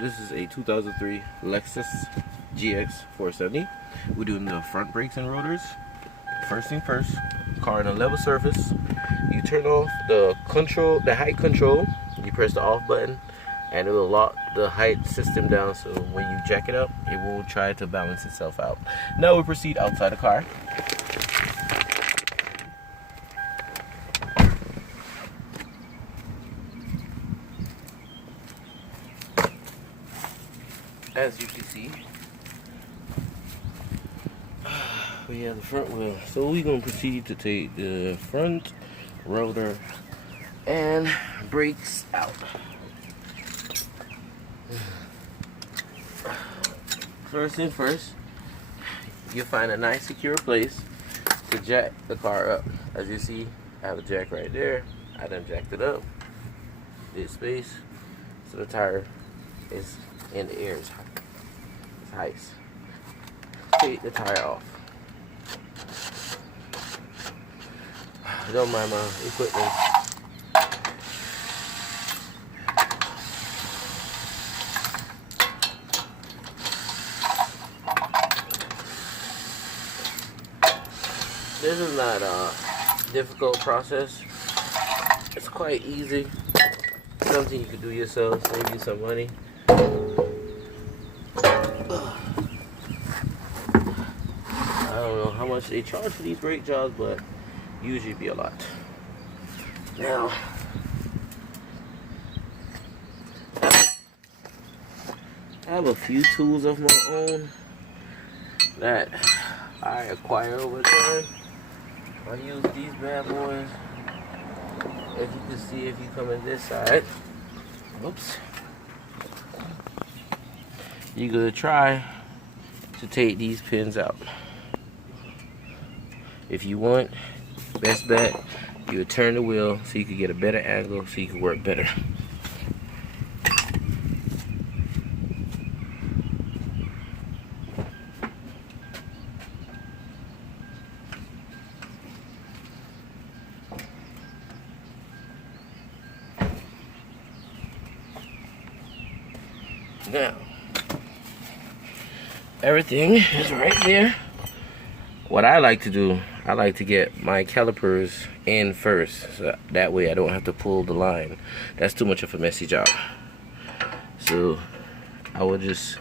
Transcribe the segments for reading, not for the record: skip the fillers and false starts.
This is a 2003 Lexus GX470. We're doing the front brakes and rotors. First thing first, car on a level surface. You turn off the height control. You press the off button, and it will lock the height system down. So when you jack it up, it will try to balance itself out. Now we proceed outside the car. As you can see, we have the front wheel. So we're going to proceed to take the front rotor and brakes out. First thing first, you find a nice secure place to jack the car up. As you see, I have a jack right there. I done jacked it up. This space, so the tire is in the air. It's ice. Take the tire off. Don't mind my equipment. This is not a difficult process. It's quite easy. Something you can do yourself, save you some money. I don't know how much they charge for these brake jobs, but usually be a lot. Now, I have a few tools of my own that I acquire over time. I use these bad boys. As you can see, if you come in this side, whoops, you're gonna try to take these pins out. If you want, best bet, you would turn the wheel so you can get a better angle so you can work better. Now, everything is right there. What I like to do, I like to get my calipers in first, so that way I don't have to pull the line. That's too much of a messy job. So I will just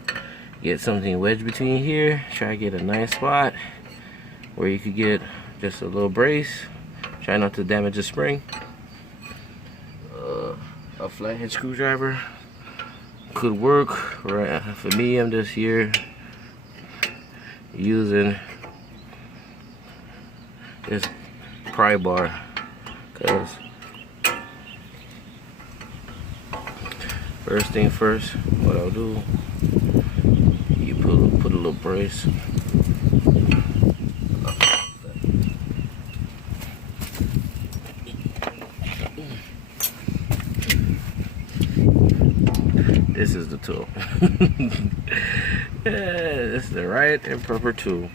get something wedged between here, try to get a nice spot where you could get just a little brace. Try not to damage the spring. A flathead screwdriver could work. Right, for me, I'm just here using this pry bar, because first thing first, what I'll do, you put a little brace. This is the tool. Yeah, this is the right and proper tool.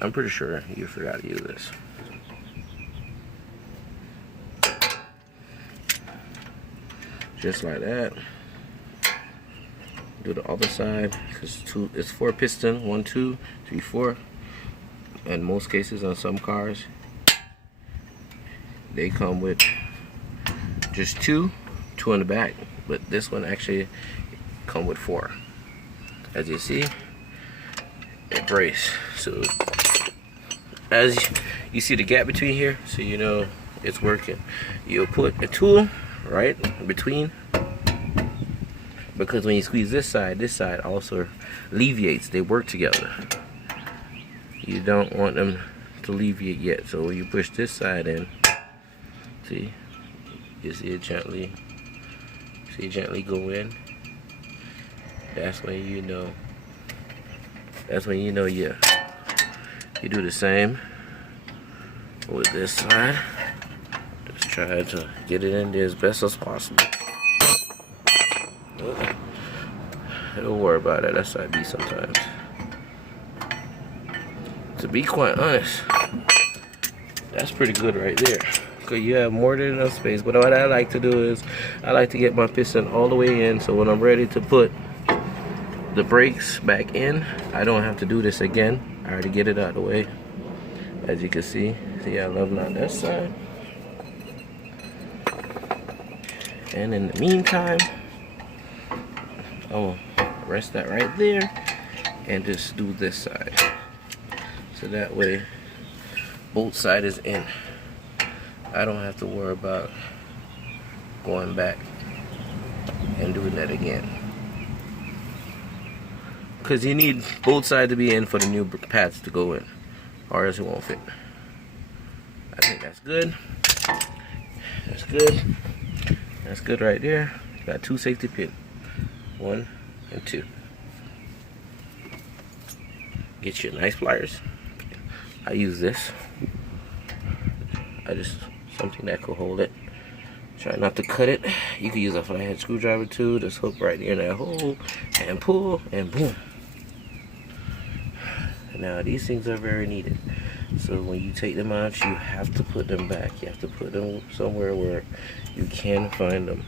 I'm pretty sure you forgot to use this. Just like that. Do the other side. It's 4 piston. 1, 2, 3, 4. In most cases, on some cars, they come with just 2 in the back. But this one actually come with 4. As you see, it brace. So as you see the gap between here, so you know it's working. You'll put a tool right between, because when you squeeze this side also alleviates. They work together. You don't want them to alleviate yet, so when you push this side in, see, you see it gently go in. That's when you know. You do the same with this side. Just try to get it in there as best as possible. Don't worry about it. That's how I be sometimes. To be quite honest, that's pretty good right there. Cause you have more than enough space. But what I like to do is, I like to get my piston all the way in, so when I'm ready to put the brakes back in, I don't have to do this again. I already get it out of the way. As you can see, I level out that side. And in the meantime, I'll rest that right there and just do this side. So that way, both sides is in. I don't have to worry about going back and doing that again. Because you need both sides to be in for the new pads to go in, or else it won't fit. I think that's good. That's good. That's good right there. Got 2 safety pins, 1 and 2. Get your nice pliers. I use this. Something that could hold it. Try not to cut it. You can use a flathead screwdriver too. Just hook right in that hole and pull and boom. Now these things are very needed. So when you take them out, you have to put them back. You have to put them somewhere where you can find them.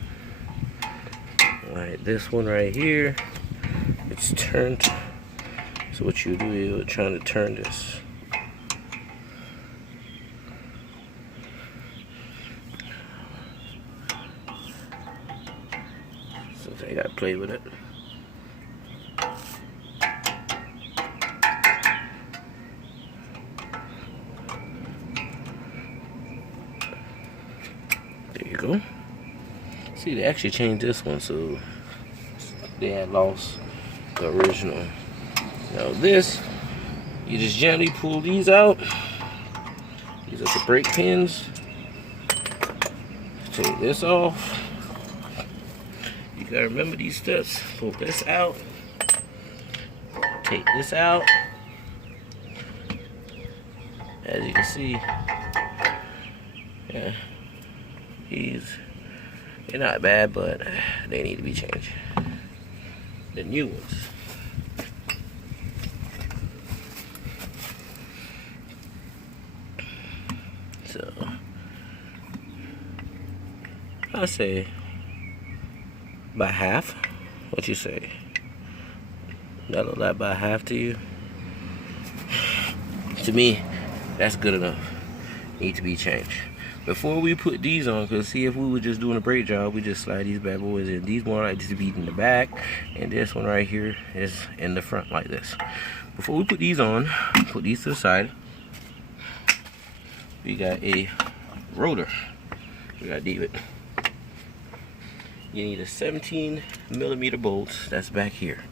Like this one right here, it's turned. So what you do is you're trying to turn this. So I gotta play with it. There you go. See, they actually changed this one, so they had lost the original. Now this, you just gently pull these out. These are the brake pins. Take this off. You gotta remember these steps. Pull this out. Take this out. As you can see, yeah, they're not bad, but they need to be changed. The new ones. So I'll say by half. What you say? That look like by half to you? To me, that's good enough. Need to be changed. Before we put these on, because see, if we were just doing a brake job, we just slide these bad boys in. These more like to be in the back, and this one right here is in the front like this. Before we put these on, put these to the side. We got a rotor. We gotta deep it. You need a 17mm bolts. That's back here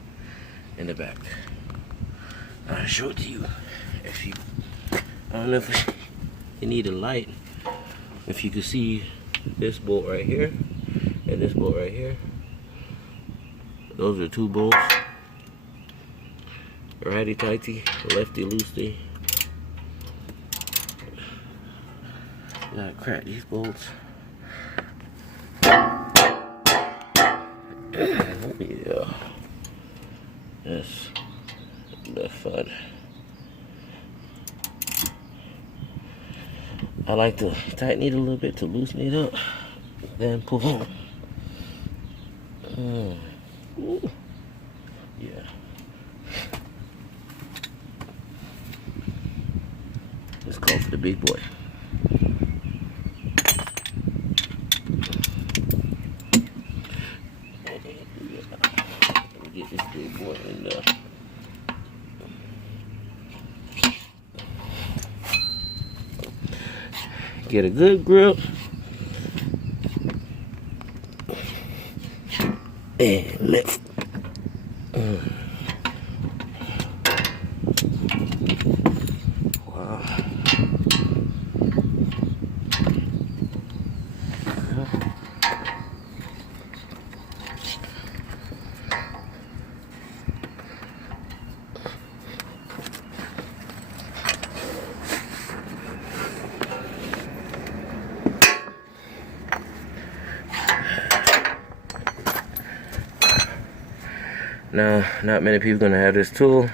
in the back. I'll show it to you. If you, I don't know if you need a light. If you can see this bolt right here and this bolt right here, those are 2 bolts. Righty tighty, lefty loosey. Gotta crack these bolts. Yeah, that's fun. I like to tighten it a little bit to loosen it up, then pull on. Ooh. Yeah. Let's call for the big boy. Get this big boy in there. Get a good grip. And lift. Wow. Now, not many people gonna have this tool.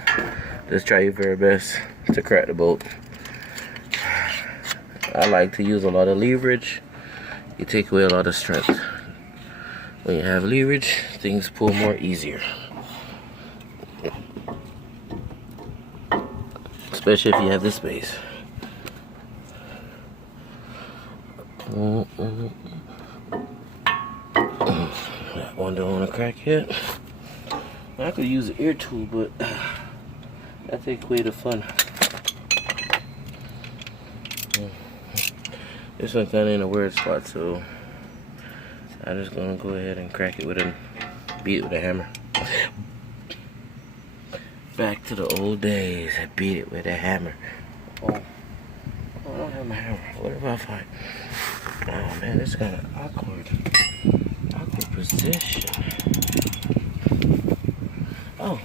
Just try your very best to to crack the bolt. I like to use a lot of leverage. You take away a lot of strength. When you have leverage, things pull more easier. Especially if you have the space. That one don't want to crack yet. I could use an ear tool, but that takes away the fun. This one kind of in a weird spot, so I'm just gonna go ahead and crack it with a beat it with a hammer. Back to the old days. I beat it with a hammer. Oh, I don't have my hammer. What if I find? Oh man, this is kind of awkward position. Oh.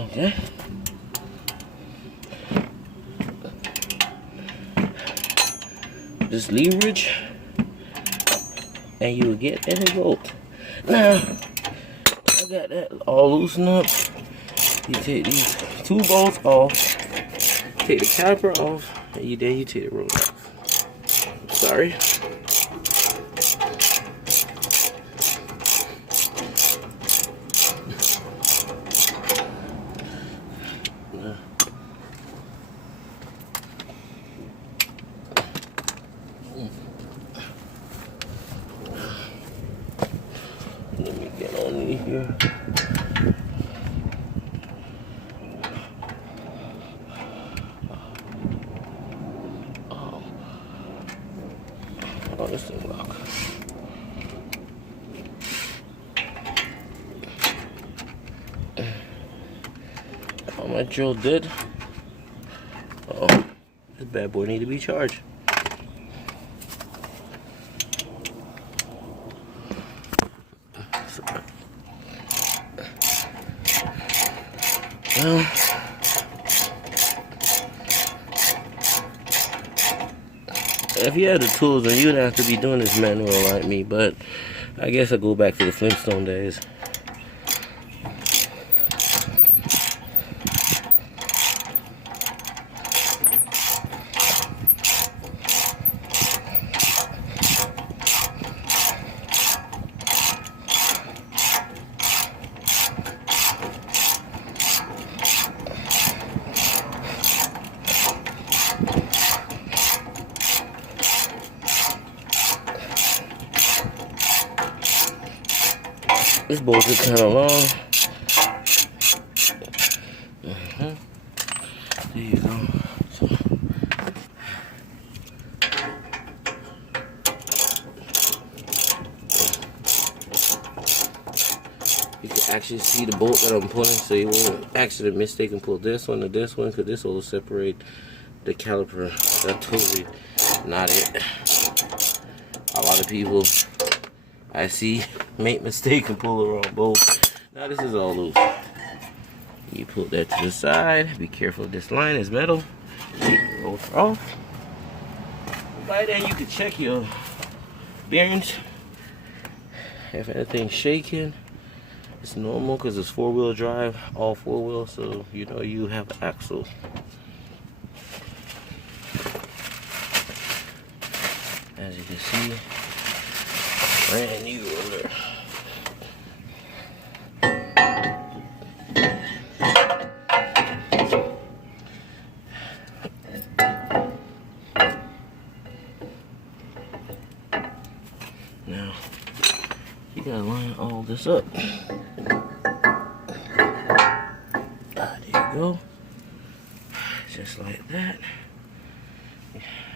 Okay. Just leverage, and you will get any bolt. Now, I got that all loosened up. You take these 2 bolts off, take the caliper off, and then you take the rotor off. Sorry. Let me get on in here. Oh, this thing lock. Oh, my drill did. Oh, this bad boy need to be charged. Well, if you had the tools, then you'd have to be doing this manual like me, but I guess I'll go back to the Flintstone days. This bolt is kind of long. There you go. You can actually see the bolt that I'm pulling, so you won't actually mistake and pull this one to this one, because this will separate the caliper. That's totally not it. A lot of people I see make mistake and pull the wrong bolt. Now this is all loose. You pull that to the side. Be careful, this line is metal. Take the rotor off. By then you can check your bearings. If anything's shaking, it's normal because it's 4-wheel drive, all 4-wheel, so you know you have an axle. As you can see, brand new rotor. Now, you gotta line all this up. There you go. Just like that.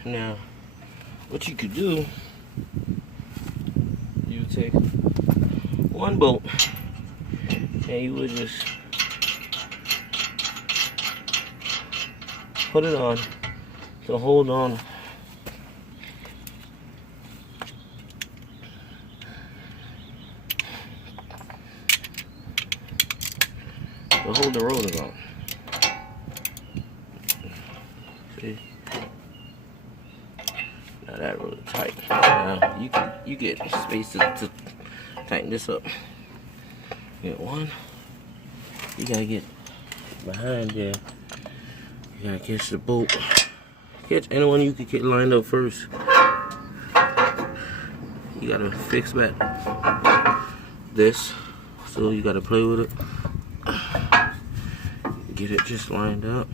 Now, what you could do, you take one bolt and you would just put it on to hold on hold the rotors on. See? Now that rotor tight. Now you get space to tighten this up. Get one. You gotta get behind there. You gotta catch the bolt. Catch anyone you can get lined up first. You gotta fix back this, so you gotta play with it. Get it just lined up.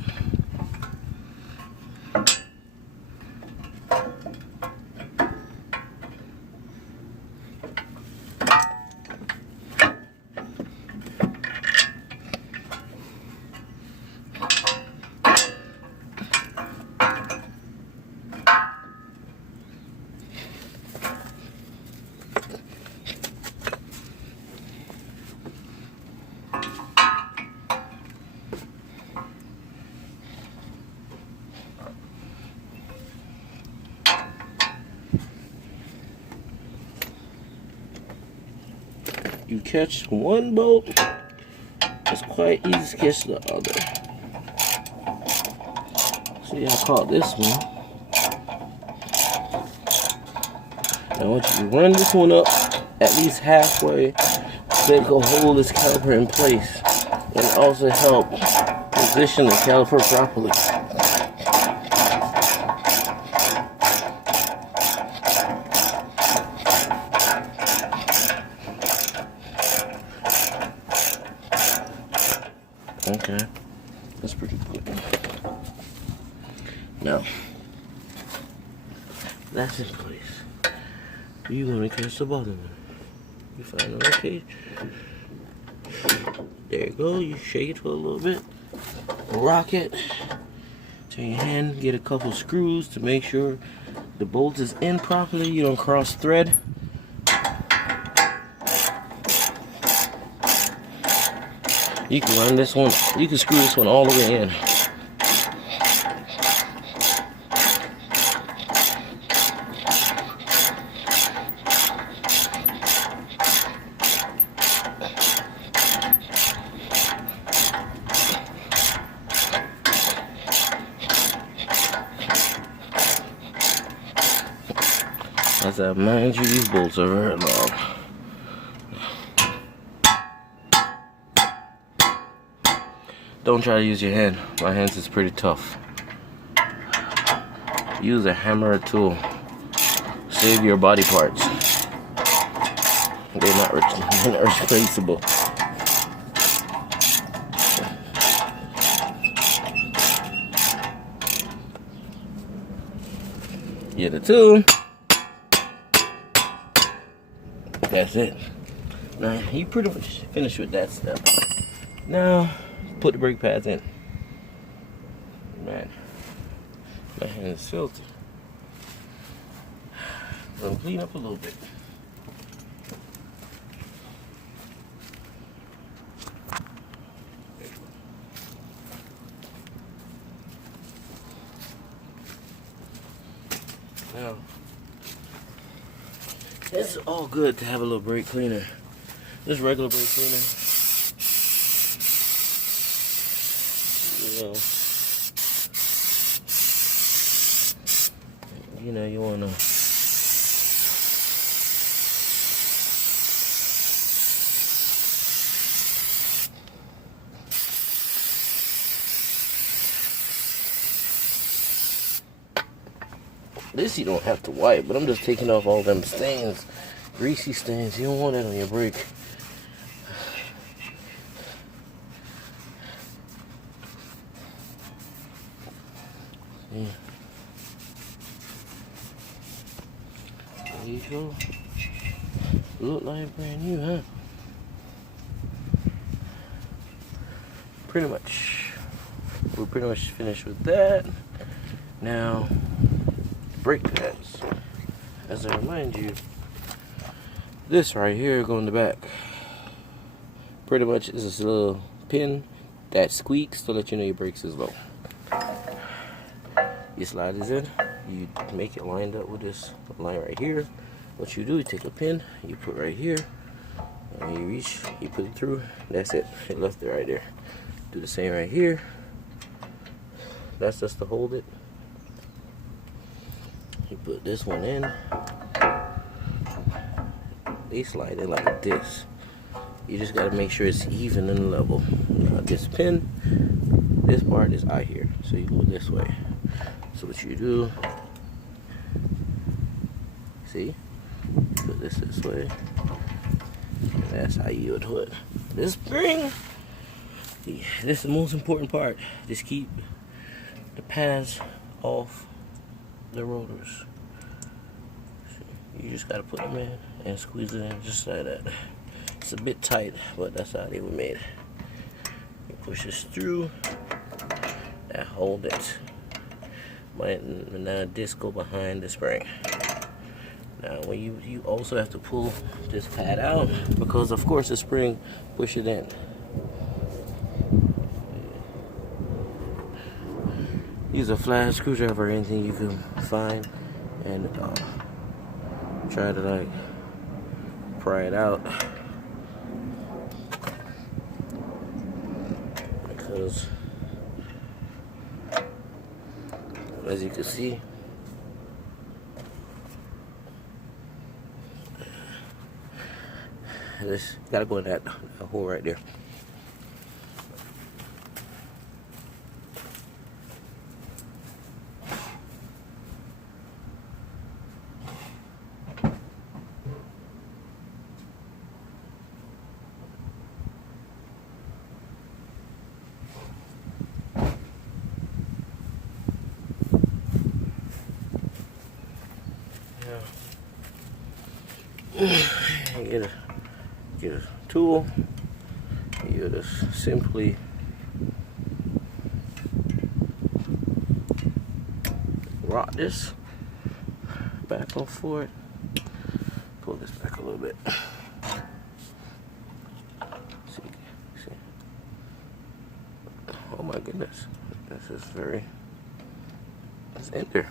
You catch one bolt, it's quite easy to catch the other. See, I caught this one. Now I want you to run this one up at least halfway so it can hold this caliper in place and also help position the caliper properly. Okay, that's pretty good. Now, that's in place. You're gonna catch the bottom. You find it okay. There you go. You shake it for a little bit. Rock it. Turn your hand. Get a couple screws to make sure the bolt is in properly. You don't cross thread. You can run this one, you can screw this one all the way in. As I remind you, these bolts are very long. Don't try to use your hand. My hands is pretty tough. Use a hammer or tool. Save your body parts. They're not replaceable. Get the tool. That's it. Now you pretty much finished with that step. Now put the brake pads in. Man, my hand is filthy. Let me clean up a little bit. Now, it's all good to have a little brake cleaner. Just regular brake cleaner. You know, you wanna this you don't have to wipe, but I'm just taking off all them stains, greasy stains. You don't want that on your brake. Yeah. There you go. Look like brand new, huh? Pretty much. We're pretty much finished with that. Now, brake pads. As I remind you, this right here go in the back. Pretty much is this little pin that squeaks to let you know your brakes is low. You slide this in, you make it lined up with this line right here. What you do, you take a pin, you put right here, and you reach, you put it through. That's it. It left it right there. Do the same right here. That's just to hold it. You put this one in. They slide it like this. You just gotta make sure it's even and level. Now this pin, this part is out here, so you go this way. So what you do, see, put this way, and that's how you would do it. This spring, this is the most important part. Just keep the pads off the rotors. You just gotta put them in and squeeze it in just like that. It's a bit tight, but that's how they were made. You push this through and hold it. And now disc go behind the spring. Now when you also have to pull this pad out, because of course the spring push it in. Use a flat screwdriver or anything you can find, and try to like pry it out, because as you can see, this gotta go in that hole right there. Get a tool. You just simply rock this back and forth. Pull this back a little bit. See. Oh my goodness, this is very. It's in there.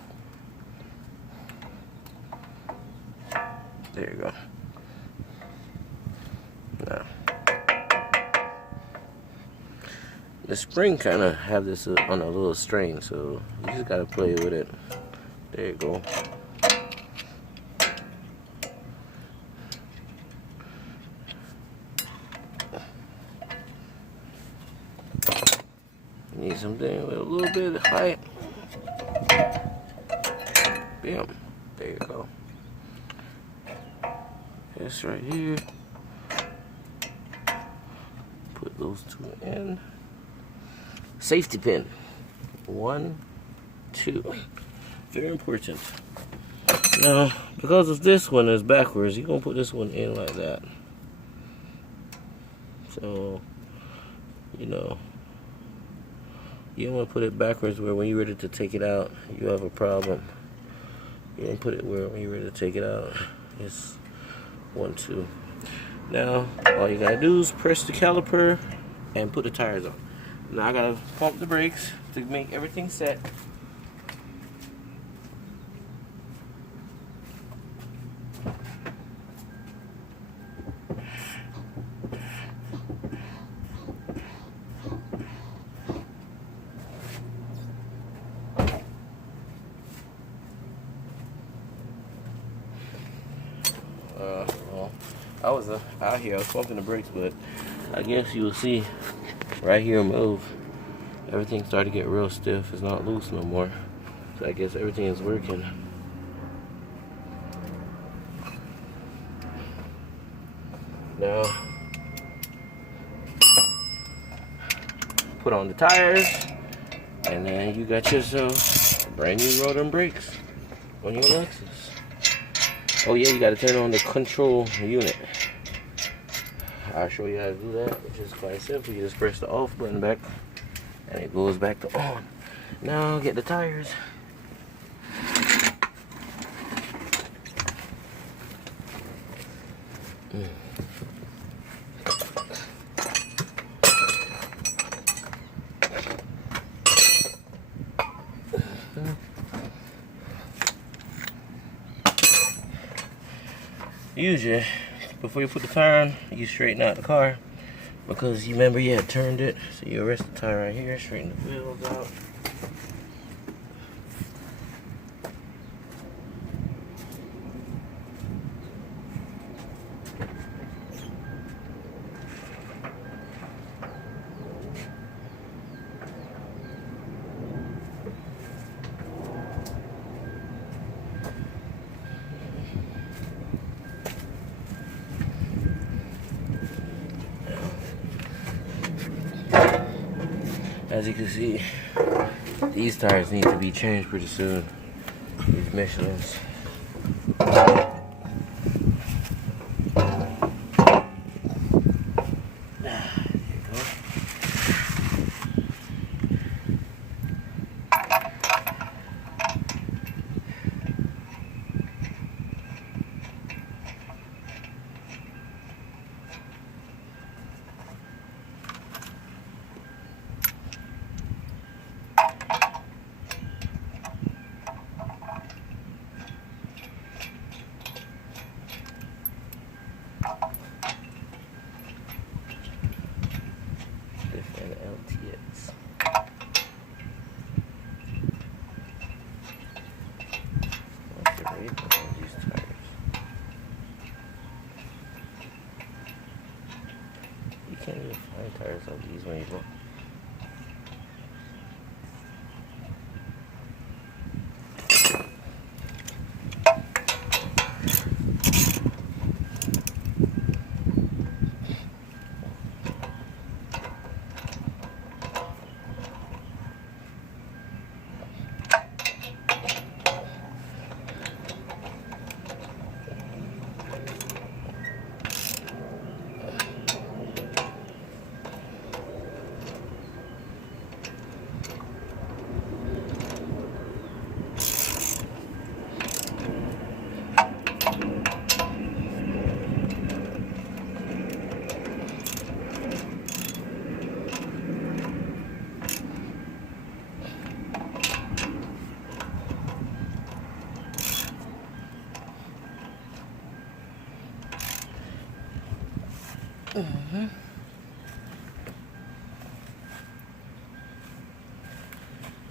There you go. Now, the spring kind of have this on a little strain, so you just gotta play with it. There you go. Need something with a little bit of height. Bam. There you go. This right here. Put those two in. Safety pin. 1, 2. Very important. Now, because of this one is backwards, you're gonna put this one in like that. So, you know, you don't want to put it backwards where when you're ready to take it out, you have a problem. You don't put it where when you're ready to take it out, it's 1, 2. Now, all you gotta do is press the caliper and put the tires on. Now I gotta pump the brakes to make everything set. Well, I was out here, I was pumping the brakes, but I guess you'll see right here move. Everything started to get real stiff. It's not loose no more. So I guess everything is working. Now, put on the tires, and then you got yourself a brand new rotor and brakes on your Lexus. Oh yeah, you got to turn on the control unit. I'll show you how to do that. It's just quite simple. You just press the off button back, and it goes back to on. Now get the tires. Usually, before you put the tire on, you straighten out the car. because you remember you had turned it. So you arrest the tire right here, straighten the wheels out. As you can see, these tires need to be changed pretty soon. These Michelins. You can't even find tires like these when you look.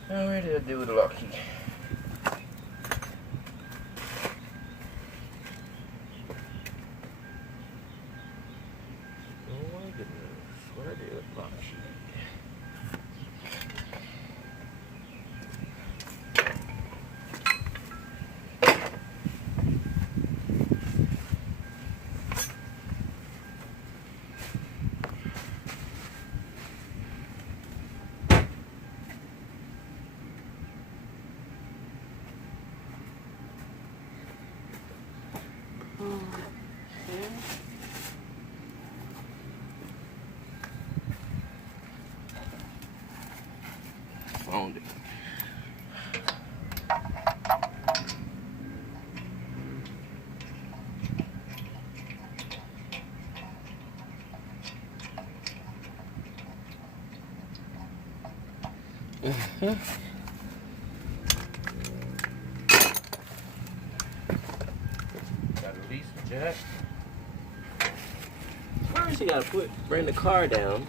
Now where did I do with the lock key? Oh my goodness, what I did with the lock key? Found it. Gotta release the jack. First you gotta bring the car down.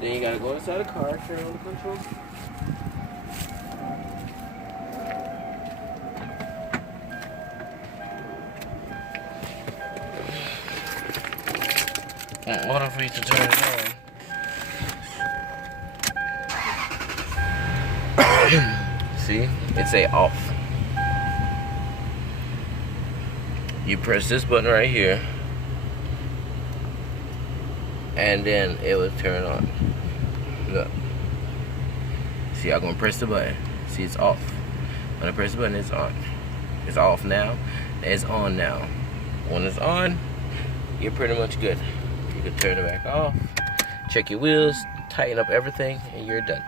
Then you gotta go inside the car, turn on the control. In order for you to turn it on. See, it's a off. You press this button right here, and then it will turn on. Look. See, I'm gonna press the button. See, it's off. When I press the button, it's on. It's off now. It's on now. When it's on, you're pretty much good. You can turn it back off, check your wheels, tighten up everything, and you're done.